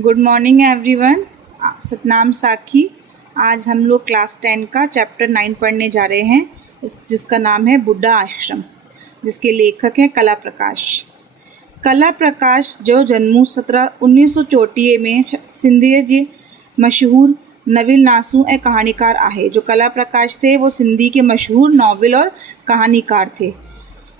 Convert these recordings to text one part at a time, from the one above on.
Good morning everyone. Satnam साखी। आज हम लोग क्लास 10 का चैप्टर 9 पढ़ने जा रहे हैं, जिसका नाम है बुड्ढा आश्रम, जिसके लेखक हैं कला प्रकाश। कला प्रकाश जो जन्मू 1934 में सिंधी जे मशहूर नवील नासू ऐं कहानीकार आहे। जो कला प्रकाश थे वो सिंधी के मशहूर नॉवल और कहानीकार थे।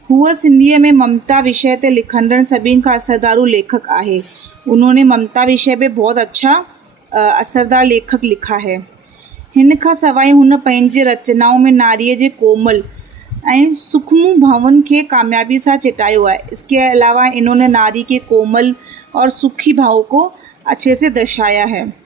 हूअ सिंधीअ में ममता विषय ते लिखंदड़ सभिनि खां असरदार लेखक आहे। उन्होंने ममता विषय पे बहुत अच्छा असरदार लेखक लिखा है। हिन खां सवाइ हुन पंहिंजे रचनाओं में नारीअ जे कोमल ऐं सूक्ष्म भावनि खे कामयाबी सां चिटायो है। इसके अलावा इन्होंने नारी के कोमल और सुखी भाव को अच्छे से दर्शाया है।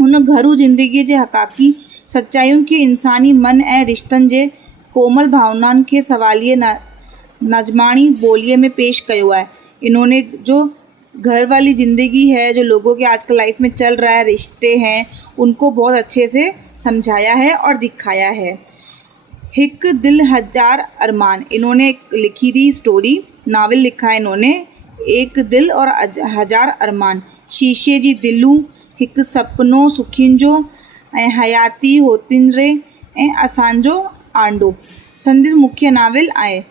हुन घरू ज़िंदगी जे हक़ाक़ी सच्चाइयों के इंसानी मन ऐं रिश्तनि जे कोमल भावनाउनि खे सवालिए नज़मानी बोलीअ में पेश कयो है। इन्होंने जो घर वाली ज़िंदगी है, जो लोगों के आजकल लाइफ में चल रहा है, रिश्ते हैं, उनको बहुत अच्छे से समझाया है और दिखाया है। हिक दिल हजार अरमान इन्होंने लिखी थी स्टोरी, नावल लिखा है इन्होंने, एक दिल और हजार अरमान। शीशे जी दिलूं, हिक सपनो सुखिन जो ऐं हयाती होतिनरे ऐं असांजो आंडो संदेस मुख्य नावल आहे।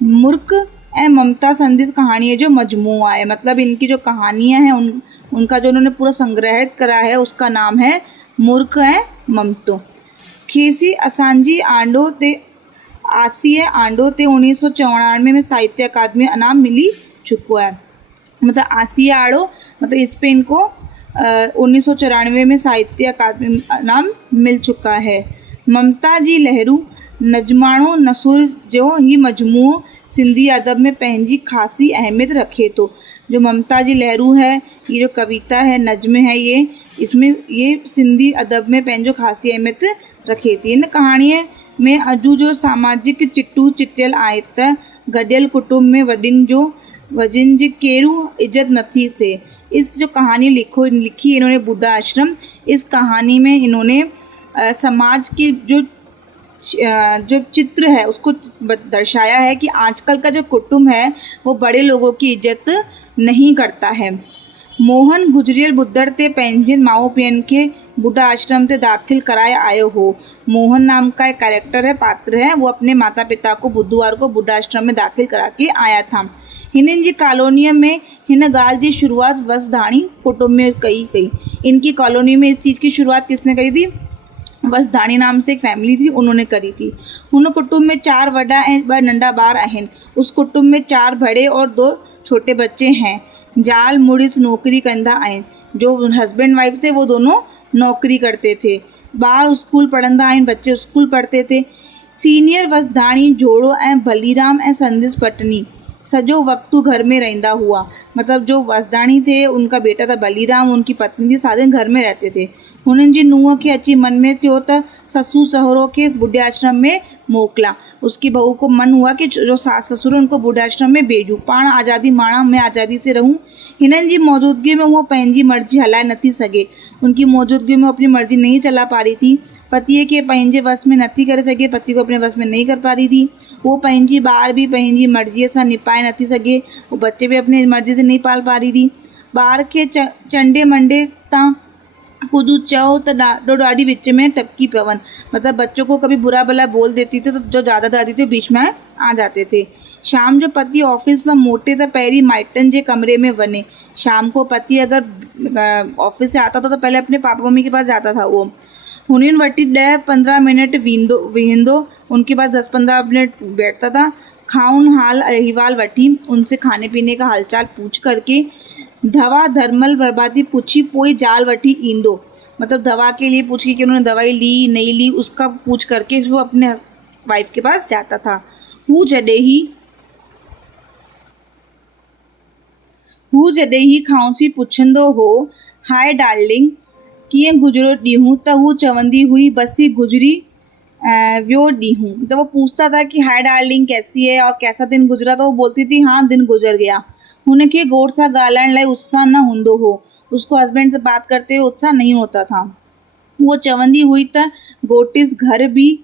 मुर्क ऐं ममता संदेश कहाणीअ जो मजमू आहे। मतलब इनकी जो कहानियाँ हैं उनका जो उन्होंने पूरा संग्रह करा है, उसका नाम है मुर्क ऐं ममतो। खेसी असांजी आंडो ते आसीए आंडो ते 1994 में साहित्य अकादमी इनाम मिली चुको है। मतलब आसीए आड़ो मतलब इस पे इनको 1994 में साहित्य अकादमी इनाम मिल चुका है। ममता जी लहरू नजमाणो नसूर जो ही मजमूओ सिंधी अदब में पंहिंजी ख़ासी अहमियत रखे थो। जो ममता जी लहरू है, ये जो कविता है, नज़्म है, ये सिंधी अदब में पंहिंजो ख़ासी अहमियत रखे थी। इन कहाणीअ में अॼु जो सामाजिक चिटू चिटियल आहे त गॾियल कुटुंब में वॾनि जी केरू इज़त नथी थिए। इस जो कहानी लिखी इन्होंने बुड्ढा आश्रम, इस कहानी में इन्होंने समाज की जो चित्र है उसको दर्शाया है कि आजकल का जो कुटुंब है वो बड़े लोगों की इज्जत नहीं करता है। मोहन गुजरियल बुद्धड़ ते पंहिंजे माउ पीउनि खे बुड्ढा आश्रम ते दाखिल कराए आयो हो। मोहन नाम का एक कैरेक्टर है, पात्र है, वो अपने माता पिता को बुधवार को बुड्ढा आश्रम में दाखिल करा के आया था। हिननि जी कॉलोनीअ में हिन ॻाल्हि जी शुरुआत वसधाणी कुटुंब में कई। इनकी कॉलोनी में इस चीज़ की शुरुआत किसने करी थी? वसधाणी नाम से एक फैमिली थी, उन्होंने करी थी। हुन कुटुंब में 4 वॾा ऐं 2 नंढा ॿार आहिनि। उस कुटुंब में 4 बड़े और 2 छोटे बच्चे हैं। ज़ाल मुड़िस नौकरी कंदा आहिनि। जो हस्बैंड वाइफ थे वो दोनों नौकरी करते थे। ॿार स्कूल पढ़ंदा आहिनि, बच्चे स्कूल पढ़ते थे। सीनियर वसधाणी जोड़ो ऐं बलीराम ऐं संदेश पटनी सॼो वक़्तु घर में रहंदा हुआ। मतलब जो वसदाणी थे उनका बेटा था बलीराम, उनकी पत्नी थी, सारे घर में रहते थे। हुननि जी नुंहं खे अची मन में थियो त ससु सहुरो खे बुढ़े आश्रम में मोकिला। उसकी बहू को मन हुआ कि जो सास ससुर उनको बुढ़े आश्रम में भेजूं, पाण आज़ादी माणा, मैं आज़ादी से रहूं। हिननि जी मौजूदगी में वो पंहिंजी मर्जी हलाए नथी सघे। उनकी मौजूदगी में अपनी मर्जी नहीं चला पा रही थी। पतिअ खे पंहिंजे वस में नथी करे सघे, पति को अपने वस में नहीं कर पा रही थी। वो पंहिंजी ॿार भी पंहिंजी मर्जीअ सां निपाए नथी सघे, वो बच्चे भी अपनी मर्जी से नहीं पाल पा रही थी। ॿार खे चंडे मंडे तां कुछ चओ तो ॾाढी विच में टपकी पवन। मतलब बच्चों को कभी बुरा भला बोल देती थी तो जो ज़्यादा दादी थे बीच में आ जाते थे। शाम जो पति ऑफिस में मोटे तो पहिरीं माइटनि जे कमरे में वञे। शाम को पति अगर ऑफिस से आता था तो पहले अपने पापा मम्मी के पास जाता था। वो हुननि वटि 10-15 मिनट विहंदो, उनके पास 10-15 मिनट बैठता था। खाउन हाल अहिवाल वठी, उनसे खाने पीने का हालचाल पूछ करके दवा धर्मल बर्बादी पूछी पोई जाल वठी ईंदो। मतलब दवा के लिए पूछ के कि उन्होंने दवाई ली नहीं ली, उसका पूछ करके वो अपने वाइफ के पास जाता था। हू जॾहिं ही खांसी पुछंदो हो, हाय डार्लिंग कीअं गुजरो ॾींहुं, त हू चवंदी हुई बसी गुजरी वियो ॾींहुं। तो वो पूछता था कि हाय डार्लिंग कैसी है और कैसा दिन गुजरा, तो वो बोलती थी हाँ दिन गुजर गया। हुनखे घोट सां ॻाल्हाइण लाइ उत्साह न हूंदो हो। उसको हस्बैंड से बात करते हुए उत्साह नहीं होता था। वो चवंदी हुई त घोटिस घर भी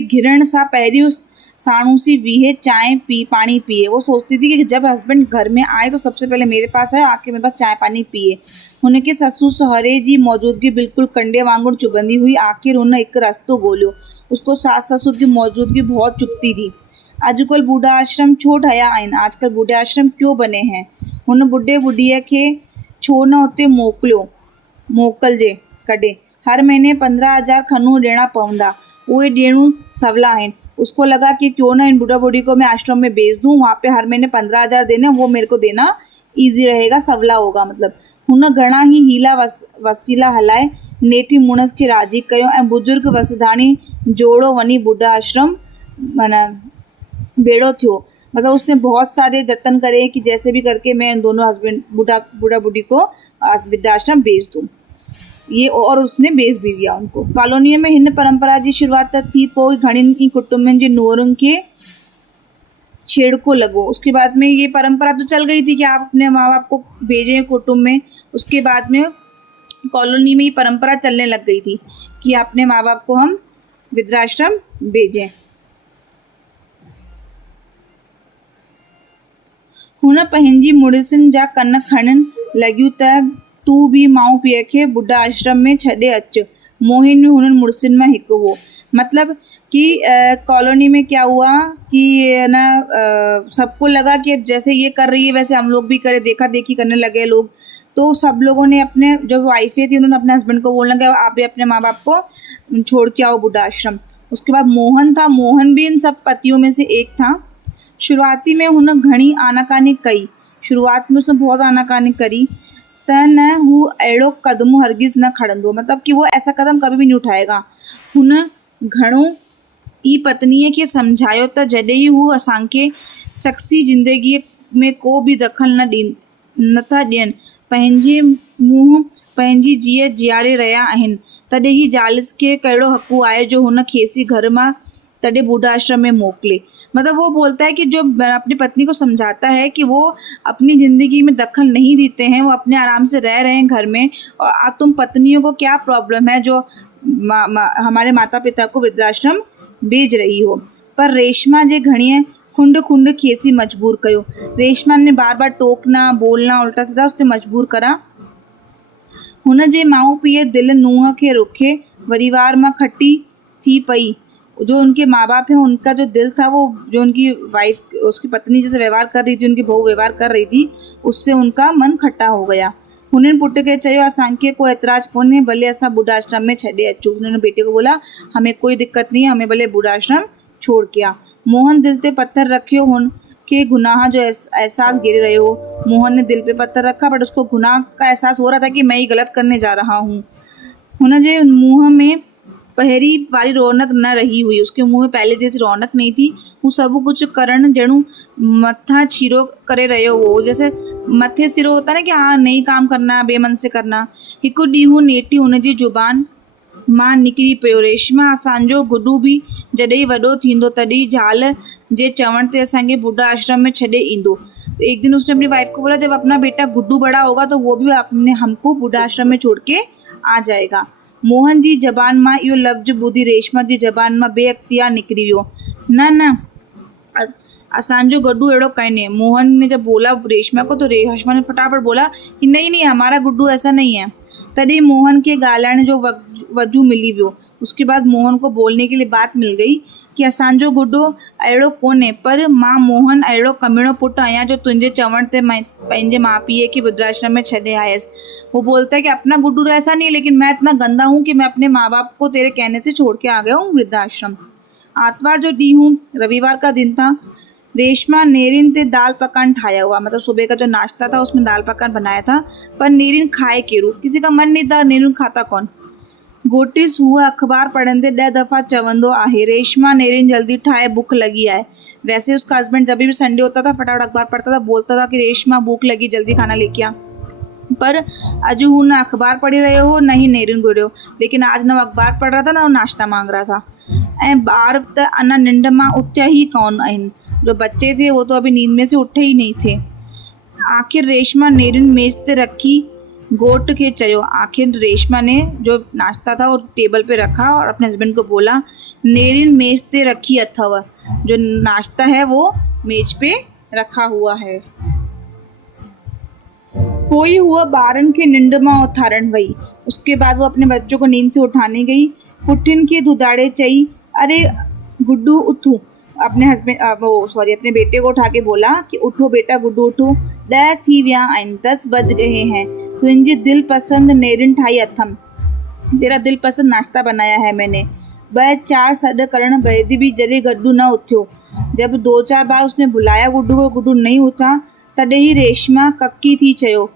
घिरण सां पहिरियों साणू सी वीहे चाय पी पानी पिए। वो सोचती थी कि जब हस्बैंड घर में आए तो सबसे पहले मेरे पास आए, आके मेरे पास चाय पानी पिए। हुनखे ससु सहुरे जी मौजूदगी बिल्कुलु कंडे वांगुरु चुभंदी हुई। आख़िर हुन हिकु रस्तो ॻोल्हियो। उसको सास ससुर की मौजूदगी बहुत चुभती थी। अॼुकल्ह बूढ़ा आश्रम छो ठहिया आहिनि, आजकल बूढ़े आश्रम क्यों बने हैं। हुन बुढ़े बुढ़ीअ खे छो न उते मोकिलिजे कॾहिं। हर महीने 15,000 खनू ॾियणा पवंदा, उहे ॾियणू सवला आहिनि। उसको लगा कि क्यों ना इन बूढ़ा बूढ़ी को मैं आश्रम में भेज दूँ, वहाँ पे हर महीने 15,000 देने, वो मेरे को देना ईज़ी रहेगा, सवला होगा। मतलब हुन घणा ई हीला वसीला हलाए नेठी मुड़स खे राज़ी कयो ऐं बुज़ुर्ग वसुधाणी जोड़ो वञी बूढ़ा आश्रम माना बेड़ो थियो। मतलब उसने बहुत सारे जतन करे कि जैसे भी करके मैं इन दोनों हस्बैंड बूढ़ा बूढ़ी को वृद्धाश्रम भेज दूँ। ये और उसने भेज भी दिया उनको। कॉलोनीअ में हिन परंपरा जी शुरुआत त थी, पोइ घणनि ई कुटुंबनि जी नुंहरुनि खे छेड़को लगो। उसके बाद में ये परंपरा तो चल गई थी कि आप अपने माँ बाप को भेजें कुटुंब में। उसके बाद में कॉलोनी में ये परंपरा चलने लग गई थी कि अपने माँ बाप को हम वृद्धाश्रम भेजें। हुन पंहिंजी मुड़िसुनि जा कन खणनि लॻियूं त तूं बि माउ पीउ खे बुढ़ा आश्रम में छॾे अच। मोहिन हुननि मुड़िसुनि में हिकु हो। मतलब कि कॉलोनी में क्या हुआ कि ना सबको लगा कि जैसे ये कर रही है वैसे हम लोग भी करें, देखा देखी करने लगे लोग। तो सब लोगों ने अपने जो वाइफें थी उन्होंने अपने हस्बैंड को बोलना कि आप भी अपने माँ बाप को छोड़ के आओ बुढ़ा आश्रम। उसके बाद मोहन था, मोहन भी इन सब पतियों में से एक था। शुरुआती में हुन घणी आनाकानी कई, शुरुआत में उसने बहुत आनाकानी करी त न हू अहिड़ो कदम हरगिज़ न खणंदो, मतलब कि वो ऐसा कदम कभी भी नहीं उठाएगा। हुन घणो ई पत्नीअ खे सम्झायो त जॾहिं हू असांखे शख़्सी ज़िंदगीअ में को बि दख़ल नथा ॾियनि, पंहिंजे मुंहुं पंहिंजी जीअ जीआरे रहिया आहिनि, तॾहिं ही ज़ालिस खे कहिड़ो हक़ु आहे जो हुन खेसि घर मां तॾहिं बूढ़ा आश्रम में मोकिले। मतलब वो बोलता है कि जो अपनी पत्नी को समझाता है कि वो अपनी ज़िंदगी में दखल नहीं देते हैं, वो अपने आराम से रह रहे हैं घर में, और अब तुम पत्नियों को क्या प्रॉब्लम है जो हमारे माता पिता को वृद्धाश्रम भेज रही हो। पर रेशमा जे घणीअ खुंड खेसी मजबूर कयो। रेशमा ने बार बार टोकना बोलना उल्टा सीधा उसने मजबूर करा। हुन जे माउ पीउ दिल नुंहं खे रुखे परिवार मां खटी थी पई। जो उनके माँ बाप हैं उनका जो दिल था, वो जो उनकी वाइफ उसकी पत्नी जैसे व्यवहार कर रही थी, उनकी बहू व्यवहार कर रही थी, उससे उनका मन खट्टा हो गया। हुननि पुट खे चयो असांखे कोई एतराज़ कोन्हे, भले असां बूढ़ा आश्रम में छॾे अचूं। उन्होंने बेटे को बोला हमें कोई दिक्कत नहीं है, हमें भले बूढ़ा आश्रम छोड़ के आ। मोहन दिल ते पत्थर रखियो, हुनखे गुनाह जो एहसास घेरे रहियो हो। मोहन ने दिल पे पत्थर रखा, बट उसको गुनाह का एहसास हो रहा था कि मैं ही गलत करने जा रहा हूँ। हुन जे मुंह में पहिरीं वारी रौनक न रही हुई, उसके मुंह में पहले जैसी रौनक नहीं थी। वो सब कुछ करण जणू मथा छीरो करे रहियो हो, जैसे मथे सिरो होता ना कि हाँ नई काम करना, बेमन से करना। हिकु ॾींहुं नेठी हुनजी ज़ुबान मां निकिरी पियो, रेशमा असांजो गुडू बि जॾहिं वॾो थींदो तॾहिं ज़ाल जे चवण ते असांखे बूढ़ा आश्रम में छॾे ईंदो। तो एक दिन उसने अपनी वाइफ को बोला जब अपना बेटा गुड्डू बड़ा होगा तो वो भी हमको बूढ़ा आश्रम में छोड़ के आ जाएगा। मोहन जी ज़बान मां इहो लफ़्ज़ ॿुधी रेशमा जी ज़बान मां बेअख्तियार निकिरी वियो। न असांजो गुड्डू अहिड़ो कान्हे। मोहन ने जब बोला रेशमा को तो रेशमा ने फटाफट बोला कि नहीं हमारा गुड्डू ऐसा नहीं है। तॾहिं मोहन खे ॻाल्हाइण जो वजू मिली वियो। उसके बाद मोहन को बोलने के लिए बात मिल गई कि असांजो गुड्डू अहिड़ो कोन्हे, पर मां मोहन अहिड़ो कमीणो पुटु आहियां जो तुंहिंजे चवण ते पंहिंजे माउ पीउ खे वृद्धाश्रम में छॾे आयसि। वो बोलता है कि अपना गुड्डू तो ऐसा नहीं है, लेकिन मैं इतना गंदा हूँ कि मैं अपने माँ बाप को तेरे कहने से छोड़ के आ गया हूँ वृद्धाश्रम। आतवार जो ॾींहुं रविवार का दिन था। रेशमा नेरिन ते दाल पकवान ठाया हुआ, मतलब सुबह का जो नाश्ता था उसमें दाल पकवान बनाया था, पर नेरिन खाए केरू, किसी का मन नहीं था, नेरिन खाता कौन। गोटिस हुआ अखबार पढ़ंदे 10 दफ़ा चवंदो आहे रेशमा नेरिन जल्दी ठाए, भूख लगी है। वैसे उसका हस्बैंड जब भी संडे होता था फटाफट अखबार पढ़ता था, बोलता था कि रेशमा भूख लगी जल्दी खाना लेके आ। पर अॼु हू न अखबार पढ़ी रहियो हो न ही नेरिन घुरियो, लेकिन आज न अखबार पढ़ रहा था न वो नाश्ता मांग रहा था। ऐं ॿार त अञा निंड मां उथिया ही कोन आहिनि। जो बच्चे थे वो तो अभी नींद में से उठे ही नहीं थे। आखिर रेशमा नेरिन मेज़ ते रखी घोट खे चयो। आखिर रेशमा ने जो नाश्ता था वो टेबल पे रखा और अपने हस्बैंड को बोला, नेरिन मेज ते रखी अथव। जो नाश्ता है वो मेज पे रखा हुआ है। पोइ हुआ ॿारनि खे निंड मां उथारण वई। उसके बाद वो अपने बच्चों को नींद से उठाने गई। पुठिन खे दुदाड़े चई, अरे गुड्डू उथू। अपने बेटे को उठा के बोला कि उठो बेटा गुड्डू उठो, 10 थी विया आहिनि, 10 बज गए हैं। तुंहिंजी दिल पसंद नेरिन ठाही अथम। तेरा दिल पसंद नाश्ता बनाया है मैंने। 2-4 सॾ करण बैदि भी जॾहिं गुड्डू न उथियो। जब 2-4 बार उसने बुलाया गुड्डू को, गुड्डू नहीं उठा, तॾहिं ही रेशमा कक्की थी चयो।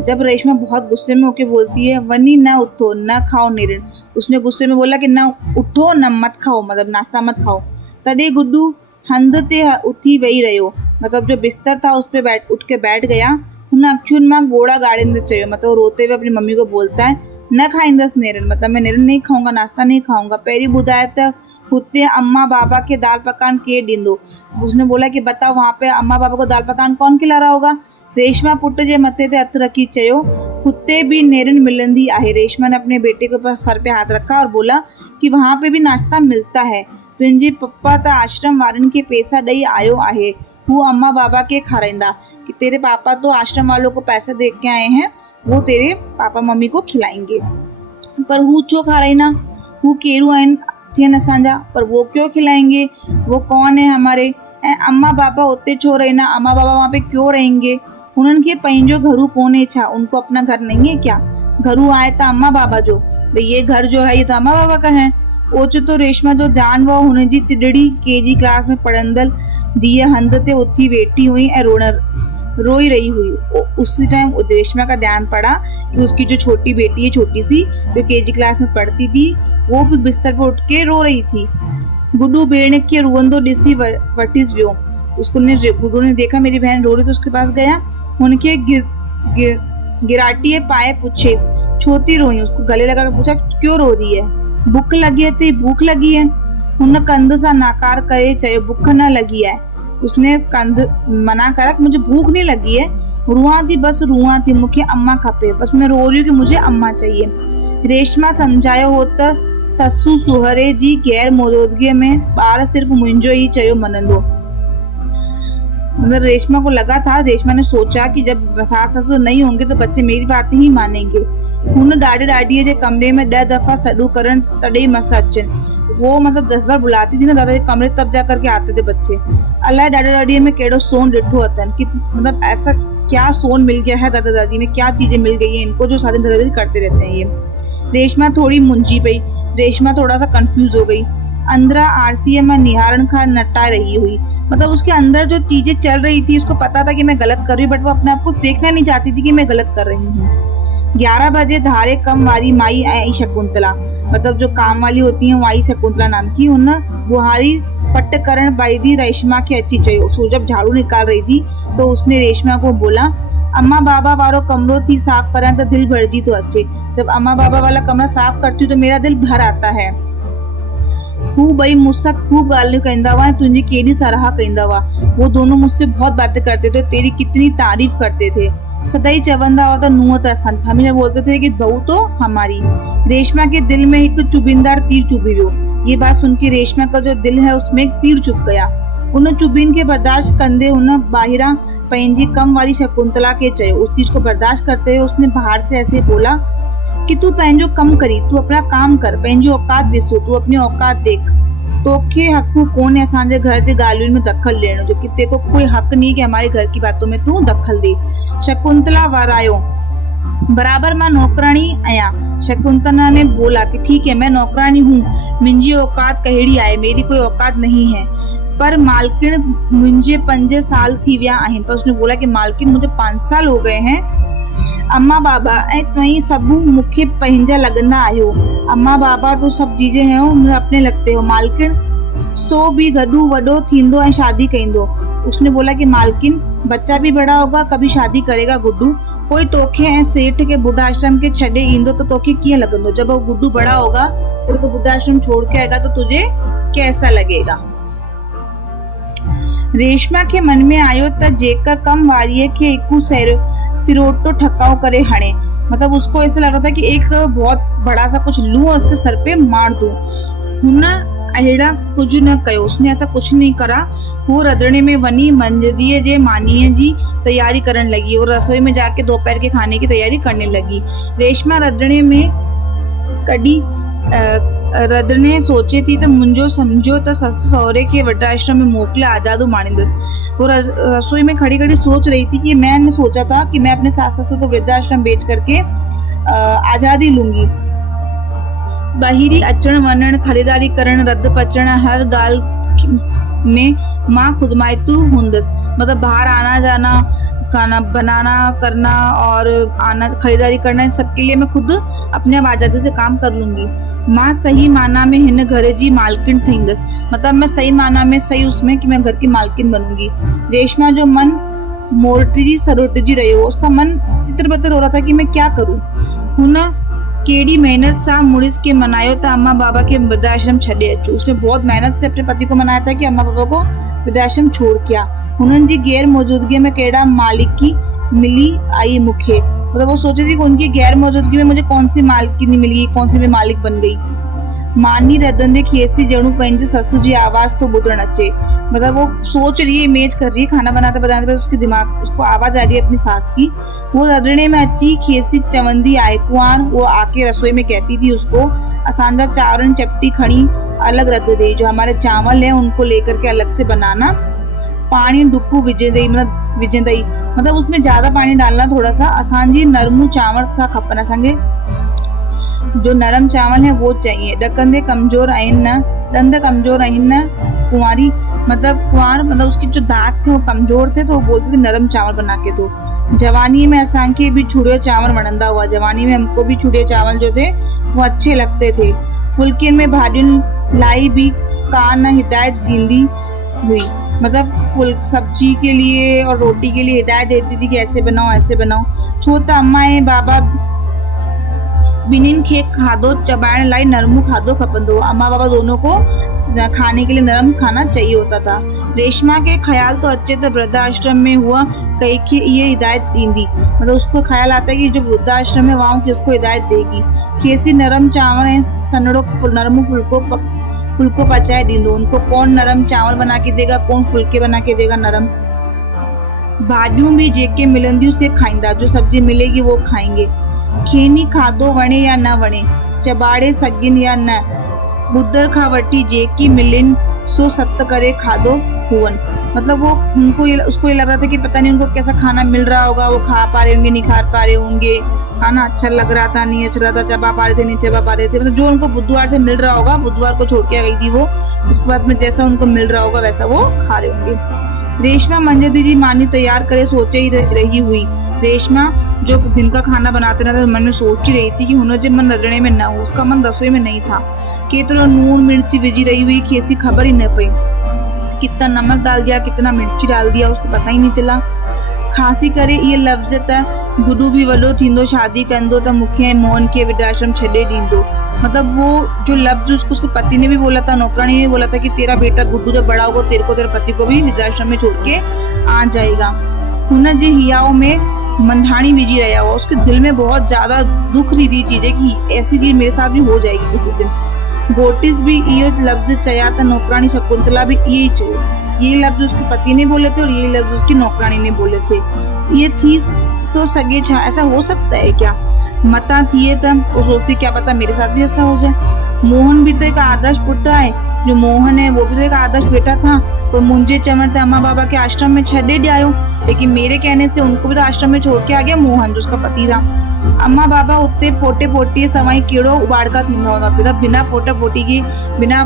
जब रेशमा बहुत गुस्से में होके बोलती है, वनी न उठो न खाओ नेरिन। उसने गुस्से में बोला कि न उठो न मत खाओ, मतलब नाश्ता मत खाओ। तॾहिं गुड्डू हंध ते उथी वेही रहियो, मतलब जो बिस्तर था उस पे उठ के बैठ गया। हुन अखियुनि मां ॻोड़ा ॻाड़ींदे चयो, मतलब रोते हुए अपनी मम्मी को बोलता है, न खाईंदसि नेरिन, मतलब मैं नेरिन नहीं खाऊंगा, नाश्ता नहीं खाऊंगा। पहिरीं ॿुधाए त हुते अम्मा बाबा के दाल पकवान केरु ॾींदो। उसने बोला कि बताओ वहाँ पे अम्मा बाबा को दाल पकवान कौन खिला रहा होगा। रेशमा पुट जे मथे ते हथ रखी चयो, हुते भी नेरिन मिलंदी आहे। रेशमा ने अपने बेटे के ऊपर सर पे हाथ रखा और बोला कि वहाँ पे भी नाश्ता मिलता है। तुंहिंजे पप्पा त आश्रम वारनि खे पैसा ॾेई आयो आहे, वो अम्मा बाबा के खाराईंदा। कि तेरे पापा तो आश्रम वालों को पैसे दे के आए हैं, वो तेरे पापा मम्मी को खिलाएंगे। पर हू छो खाराईंदा, हू केरू आहिनि थियनि असांजा, पर वो क्यों खिलाएंगे, वो कौन है हमारे। ऐं अम्मा बाबा उते छो रहना, अम्मा बाबा वहाँ पे क्यों रहेंगे। उन्हनि खे पंहिंजो घरू कोन्हे छा, उनको अपना घर नहीं है क्या। घरू आहे त अम्मा बाबा जो, भाई ये घर जो है ये तो अम्मा बाबा का है। ओचितो रेशमा जो ध्यानु वो हुनजी तिॾड़ी केजी क्लास में पढ़ंदड़ धीअ हंध ते उथी वेठी हुई ऐं रोई रही हुई। उसी टाइम रेशमा का ध्यान पड़ा कि उसकी जो छोटी बेटी है, छोटी सी, जो केजी क्लास में पढ़ती थी, वो भी बिस्तर पर उठ के रो रही थी। गुड्डू भेण खे रुअंदो ॾिसी वटिस वियो। गुड्डू ने देखा मेरी बहन रो रही तो उसके पास गया। उनके गिराटीअ पाए पुछेस, छो थी रोई। उसको गले लगा कर पूछा, क्यों रो रही है, भूख लगी है तेरी, भूख लगी है। हुन कंध सां नाकार करे चयो, भूख न लगी है। उसने कंध मना करा कि मुझे भूख नहीं लगी है, रुआं थी, बस रुआं थी, मूंखे अम्मा खपे, बस मैं रो रही हूँ कि मुझे अम्मा चाहिए। रेशमा सम्झायो हो त ससु सुहरे जी गैर मौजूदगी में ॿार सिर्फ मुंहिंजो ही चयो मनंदो। मतलब रेशमा को लगा था, रेशमा ने सोचा कि जब सास ससुर नहीं होंगे तो बच्चे मेरी बात ही मानेंगे। हुन ॾाॾे ॾाॾीअ जे कमरे में 10 दफ़ा सॾु करण तॾहिं मस अचनि। वो मतलब 10 बार बुलाती थी ना दादा के कमरे, तब जा करके आते थे बच्चे। अलाए ॾाॾे ॾाॾीअ में कहिड़ो सोन ॾिठो अथनि, कि मतलब ऐसा क्या सोन मिल गया है दादा दादी में, क्या चीजें मिल गई है इनको जो शादी दादा दादी करते रहते हैं ये। रेशमा थोड़ी मुंझी पई, रेशमा थोड़ा सा कंफ्यूज हो गई। अंदरा आरसीए में निहारण खां नटा रही हुई, मतलब उसके अंदर जो चीजें चल रही थी, उसको पता था कि मैं गलत कर रही हूँ, बट वो अपने आप को देखना नहीं चाहती थी कि मैं गलत कर रही हूँ। 11 बजे धारे कम वारी माई आई शकुंतला, मतलब जो काम वाली होती है वो आई शकुंतला नाम की। हुन बुहारी पट करण बैदी रेशमा के अची चयो। सो जब झाड़ू निकाल रही थी तो उसने रेशमा को बोला, अम्मा बाबा वारो कमरो थी साफ करा तो दिल भरजी तो अचे। जब अम्मा बाबा वाला कमरा साफ करती हूँ तो मेरा दिल भर आता है। हू ॿई मुझसे खूब ॻाल्हियूं कंदा हुआ, तुझी केॾी सराह कंदा हुआ। वो दोनों मुझसे बहुत बातें करते थे, तेरी कितनी तारीफ करते थे। सदाई चवंदा हुआ तो नुंह त असांजी, हमेशा बोलते थे कि बहू तो हमारी। रेशमा के दिल में एक चुभिंदार तीर चुभी वियो। ये बात सुन के रेशमा का जो दिल है उसमें एक तीर चुभ गया। उन चुभिन के बर्दाश्त कंदे उन ॿाहिरां पंहिंजी कम वाली शकुंतला के चयो। उस चीज को बर्दाश्त करते हुए उसने बाहर से ऐसे बोला कि तू पंहिंजो कम करी, तू अपना काम कर, पंहिंजी औकात ॾिसो, तू अपनी औकात देख। तोखे हक़ कोन्हे असांजे घर जे ॻाल्हियुनि में दख़ल ॾियण जो, कि तेको कोई हक़ नहीं कि हमारे घर की बातों में तू दख़ल दे। शकुंतला वरायो, बराबर मैं नौकरानी आया। शकुंतला ने बोला कि ठीक है मैं नौकरानी हूँ, मुंहिंजी औकात कहिड़ी आहे, मेरी कोई औकात नहीं है। पर मालकिन मुझे 5 साल थी विया आहिनि। पर उसने बोला कि मालकिन मुझे 5 साल हो गए हैं। अम्मा बाबा ऐं तुई सभु मूंखे पंहिंजा लॻंदा आहियो। अम्मा बाबा तो सब चीजें हैं मुझे अपने लगते हो। मालकिन सो भी गॾु वॾो थींदो ऐं शादी कंदो। उसने बोला कि मालकिन बच्चा भी बड़ा होगा, कभी शादी करेगा। गुड्डू कोई तोखे ऐं सेठ के बुढ़ाश्रम के छॾे ईंदो तो तोखे कीअं लॻंदो। जब वो गुड्डू बड़ा होगा तेरे को बुढ़ाश्रम छोड़ के आएगा तो तुझे कैसा लगेगा। रेशमा के मन में आयो त जेकर कम वारीअ खे हिकु सिरोटो ठकाओ करे हणे मतलब उसको ऐसा लग रहा था कि एक बहुत बड़ा सा कुछ लूं और उसके सर पे मार दूं। हुन अहिड़ा कुछ न कयो, उसने ऐसा कुछ नहीं करा। वो रंधिणे में वञी मंझंदीअ जे मानीअ जी तैयारी करण लगी और रसोई में जाके दोपहर के खाने की तैयारी करने लगी। रेशमा रंधिणे में कॾहिं रंधिणे सोचे थी त मुंहिंजो सम्झो त ससु सहुरे खे वृद्धाश्रम में मोकिले आज़ादू माणींदसि। वो रसोई में खड़ी खड़ी सोच रही थी कि मैंने सोचा था कि मैं अपने सास ससुर को वृद्धाश्रम बेच करके आज़ादी लूंगी। ॿाहिरि अचण वञण, ख़रीदारी करण, रद पचण, हर ॻाल्हि में मां खुदमाइतू हूंदसि। मतलब बाहर आना जाना, खाना बनाना करना और आना खरीदारी करना, इन सब के लिए मैं खुद अपने आप आज़ादी से काम कर लूंगी। मां सही माना में हिन घर जी मालकिन थींदसि। मतलब मैं सही माना में सही उसमें कि मैं घर की मालकिन बनूंगी। रेशमा जो मन मोरटिजी सरोटिजी रहियो, उसका मन चित्र बतर हो रहा था कि मैं क्या करूं। हुन केड़ी मेहनत सां मुड़िस के मनायो था अम्मा बाबा के वृद्धाश्रम छॾे अचूं। उसने बहुत मेहनत से अपने पति को मनाया था कि अम्मा बाबा को वृद्धाश्रम छोड़ के आ। हुननि जी गैर मौजूदगी में केड़ा मालिकी मिली आई मुखे। मतलब वो सोचे थी कि उनकी गैर मौजूदगी में मुझे कौन सी मालकिनी मिली, कौन सी भी मालिक बन गई। मानी रधंदे खेसी ॼणू पंहिंजी ससु जी आवाज़ तो ॿुधण अचे। मतलब वो सोच रही है, इमेज कर रही है, खाना बनाते बनाते उसके दिमाग उसको आवाज़ आ रही है अपनी सास की। वो रंधिणे में अची खेसी चवंदी आहे कुंवार। वो आके रसोई में कहती थी उसको, असांजा चावरनि चपटी खड़ी अलग रख दई। जो हमारे चावल है उनको लेकर के अलग से बनाना। पानी डुकू विझंदई, मतलब विझंदई, मतलब उसमें ज्यादा पानी डालना थोड़ा सा। असांजी नरमू चांवर था खपन, असांखे जो नरम चावल है वो चाहिए। ॾकंदे कमजोर आहिनि न, ॾंद कमजोर आहिनि न कुंवारी। मतलब कुंवार मतलब उसके जो दांत थे वो कमजोर थे, तो वो बोलते थे नरम चावल बना के दो। जवानी में असांखे भी छुड़ियो चावल वणंदा हुआ। जवानी में हमको भी छुड़ियो चावल जो थे वो अच्छे लगते थे। फुल्किन में भाॼियुनि लाई भी का न हिदायत दींदी हुई। मतलब सब्जी के लिए और रोटी के लिए हिदायत देती थी कि ऐसे बनाओ ऐसे बनाओ। छो त अम्मा ऐं बाबा ॿिन्हिनि खे खाधो चबाइण लाइ नरमू खाधो खपंदो हो। अम्मा बाबा दोनों को खाने के लिए नरम खाना चाहिए होता था। रेशमा के ख्याल तो अच्छे तो वृद्धाश्रम में हुआ कई के ये हिदायत दींदी। मतलब उसको ख्याल आता है कि जो वृद्धाश्रम है वहाँ किसको हिदायत देगी। केसी नरम चावल ऐं सनड़ो नरम फुल्को पचाए दींदो। उनको कौन नरम चावल बना के देगा, कौन फुल्के बना के देगा नरम। भाॼियूं भी जेके मिलंदियूं से खाईंदा, जो सब्जी मिलेगी वो खाएंगे। खेनी खाधो वणे या न वणे, चबाड़े सघिन या न, ॿुधर खां वठी जेकी मिलन सो सत करे खाधो हुअन। मतलब वो उसको ये लग रहा था कि पता नहीं उनको कैसा खाना मिल रहा होगा, वो खा पा रहे होंगे नहीं खा पा रहे होंगे, खाना अच्छा लग रहा था नहीं अच्छा रहा था, चबा पा रहे थे नहीं चबा पा रहे थे। मतलब जो उनको बुधवार से मिल रहा होगा, बुधवार को छोड़ के गई थी वो, उसके बाद में जैसा उनको मिल रहा होगा वैसा वो खा रहे होंगे। रेशमा मंजदी जी मानी तैयार करे सोचे ही रही हुई। रेशमा जो दिन का खाना बनाते रहता मन में सोच ही रही थी कि हुनजे मन रंधिणे में न हो, उसका मन रसोई में नहीं था। केतिरो नून मिर्ची विझी रही हुई खेसी खबर ही न पई। कितना नमक डाल दिया, कितना मिर्ची डाल दिया, उसको पता ही नहीं चला। खांसी करे ये लफ्ज़ त गुडू भी वॾो थींदो शादी कंदो त मूंखे ऐं मोहन के वृद्धाश्रम छॾे ॾींदो। मतलब वो जो लफ्ज़ उसको पति ने भी बोला था, नौकरानी ने बोला था कि तेरा बेटा गुड्डू जब बड़ा होगा तेरे को तेरे पति को भी वृद्धाश्रम में छोड़ के आ जाएगा। हुन जे हियाव में मंधाणी विझी रहा हुआ। उसके दिल में बहुत ज्यादा दुख रही थी चीजें कि ऐसी चीज मेरे साथ भी हो जाएगी किसी दिन। गोटिस भी ये लफ्ज चया त नौकरानी शकुंतला भी यही चयो। ये लफ्ज उसके पति ने बोले थे और ये लफ्ज उसकी नौकरानी ने बोले थे। ये थी तो सगे छा, ऐसा हो सकता है क्या? मता थिए त वो सोचती क्या पता मेरे साथ भी ऐसा हो जाए। मोहन भी तो एक आदर्श पुत्र है, जो मोहन है वो भी तो एक आदर्श बेटा था। तो मुंहिंजे चवण ते अम्मा बाबा के आश्रम में छॾे ॾियायो, लेकिन मेरे कहने से उनको भी तो आश्रम में छोड़ के आ गया मोहन जो उसका पति था। अम्मा बाबा उतने पोटे पोटी सवाई केड़ो उबाड़का थींदा होगा, मतलब बिना पोटा पोटी के बिना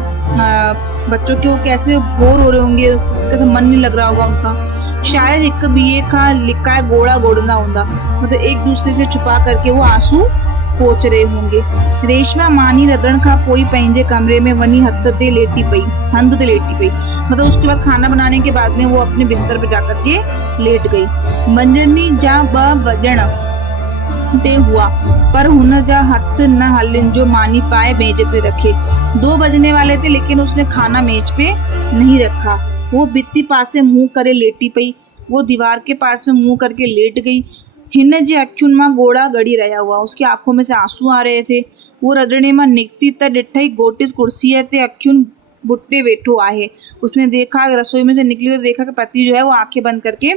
बच्चों के वो कैसे बोर हो रहे होंगे, कैसे मन नहीं लग रहा होगा उनका। शायद एक बीए का लिकाए गोड़ा गोड़ना होगा, मतलब एक दूसरे से छुपा करके वो आंसू पोच रहे होंगे। रेशमा मानी रधण खां पोई पंहिंजे कमरे में वनी हंध ते लेटी पई। मतलब उसके बाद खाना बनाने के बाद में वो अपने बिस्तर पे जाकर के लेट गई। मंझंदि जा 2 वॼण ते हुआ पर हुन जा हथ न हलन जो मानी पाए मेज ते रखे। 2 बजने वाले थे लेकिन उसने खाना मेज पे नहीं रखा। वो भित्ति पासे मुंह करे लेटी पई, वो दीवार के पास में मुंह करके लेट गई। हिन जे अखियुनि मां ॻोढ़ा ॻड़ी रहिया हुआ, उसकी आंखों में से आंसू आ रहे थे। वो रंधिणे मां निकिती त ॾिठई घोटिस कुर्सीअ ते अखियुनि बुटे वेठो आहे। उसने देखा, रसोई में से निकली तो देखा कि पति जो है वो आंखें बंद करके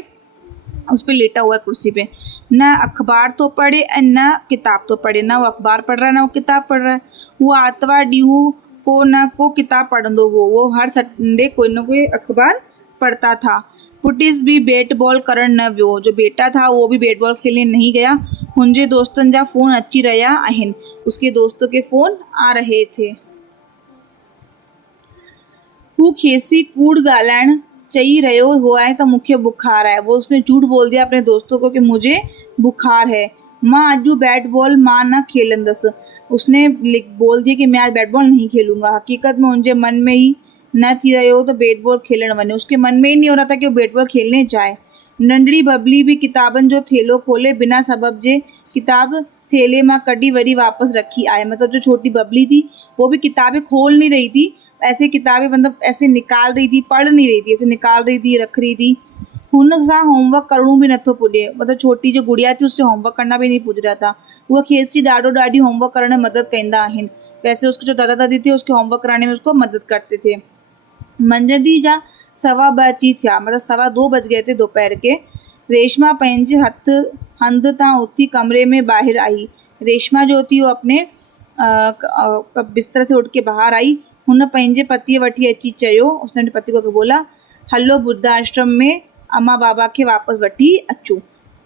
उस पे लेटा हुआ है कुर्सी पे। न अखबार तो पढ़े न किताब तो पढ़े, न वो अखबार पढ़ रहा है न वो किताब पढ़ रहा है। वो आतवार ॾींहुं को न को किताब पढ़ंदो हो, वो हर संडे कोई न कोई अखबार पढ़ता था। पुटिस भी बैट बॉल करण न वियो, जो बेटा था वो भी बैट बॉल खेलने नहीं गया। हुनजे दोस्तनि जा फ़ोन अची रहिया आहिनि, उसके दोस्तों के फ़ोन आ रहे थे। हू खेसी कूड़ ॻाल्हाइण चई रहियो हुआ है तो मुझे बुखार है। वो उसने झूठ बोल दिया अपने दोस्तों को कि मुझे बुखार है। माँ अजू बैट बॉल माँ न खेलंदसि, उसने बोल दिया कि मैं आज बैट बॉल नहीं खेलूंगा। हकीकत में उनके मन में ही न थी रहियो तो बैट बॉल खेलण वञे, उसके मन में ही नहीं हो रहा था कि वो बैट बॉल खेलने जाए। नंढड़ी बबली भी किताबनि जो थेलो खोले बिना सबब जे किताब थेले मां कढी वरी वापस रखी आए। मतलब जो छोटी बबली थी वो भी किताबें खोल नहीं रही थी, ऐसे किताबें मतलब ऐसे निकाल रही थी, पढ़ नहीं रही थी, ऐसे निकाल रही थी, रख रही थी। हुन सां होमवर्क करणो बि नथो पुॼे, मतलब छोटी जो गुड़िया थी उससे होमवर्क करना भी नहीं पुॼ रहा था। उहा खेसि ॾाढी होमवर्क करण में मदद कंदा आहिनि। वैसे उसके जो दादा दादी थे उसके होमवर्क कराने में उसको मदद करते थे। मंझंदि जा 2:15 अची थिया, मतलब 2:15 बज गए थे दोपहर के। रेशमा पंहिंजे हंधि तां उथी कमरे में ॿाहिरि आई। रेशमा जो थी वो अपने बिस्तर से उठ के बाहर आई। हुन पंहिंजे पतीअ वठी अची चयो, उसने अपने पति को बोला, हलो बुद्ध आश्रम में अम्मा बाबा के वापस वठी अचो।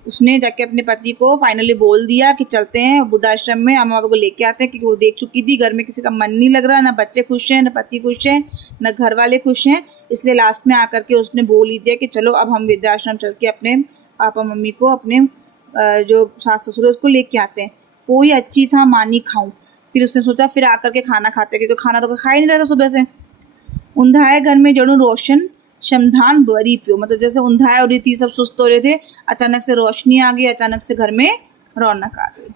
उसने जाके अपने पति को फाइनली बोल दिया कि चलते हैं बुद्ध आश्रम में, अम्मा बाबा को लेके आते हैं, क्योंकि वो देख चुकी थी घर में किसी का मन नहीं लग रहा, ना बच्चे खुश हैं, ना पति खुश हैं, ना घर वाले खुश हैं। इसलिए लास्ट में आकर के उसने बोल ही दिया कि चलो अब हम वृद्धाश्रम चल के अपने पापा मम्मी को, अपने जो सास ससुर है उसको लेके आते हैं। पोइ अच्छी था मानी खाऊं। फिर उसने सोचा फिर आकर के खाना खाते, क्योंकि खाना तो खा ही नहीं रहा था सुबह से। उंधाए घर में जणू रोशन शमधान बरी पियो, मतलब जैसे उंधाए हो रही थी, सब सुस्त हो रहे थे, अचानक से रोशनी आ गई, अचानक से घर में रौनक आ गई।